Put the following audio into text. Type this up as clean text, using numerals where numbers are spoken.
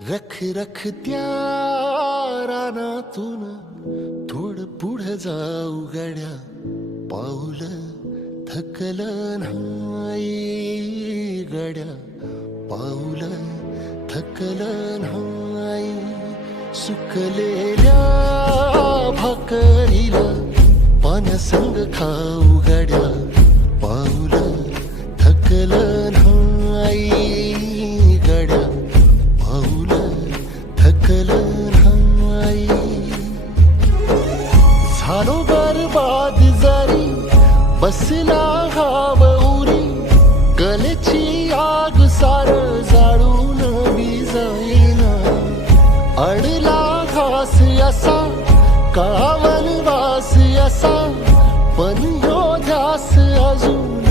रख रख त्या रानातून थोडं पुढं जाऊ गड्या, पाऊल थकलं नाही गड्या, पाऊल थकलं नाही. सुकलेल्या भाकरीला पानसंग खाऊ गड्या, पाऊल थकलं नाही गड्या, पाऊल थकलं नाही. झालो बरबाद जरी बसला घाव उरी, गलेची आग सार जाळून विजाईना. अडला घास असा काळा वनवास असा, पण ह्यो ध्यास अजून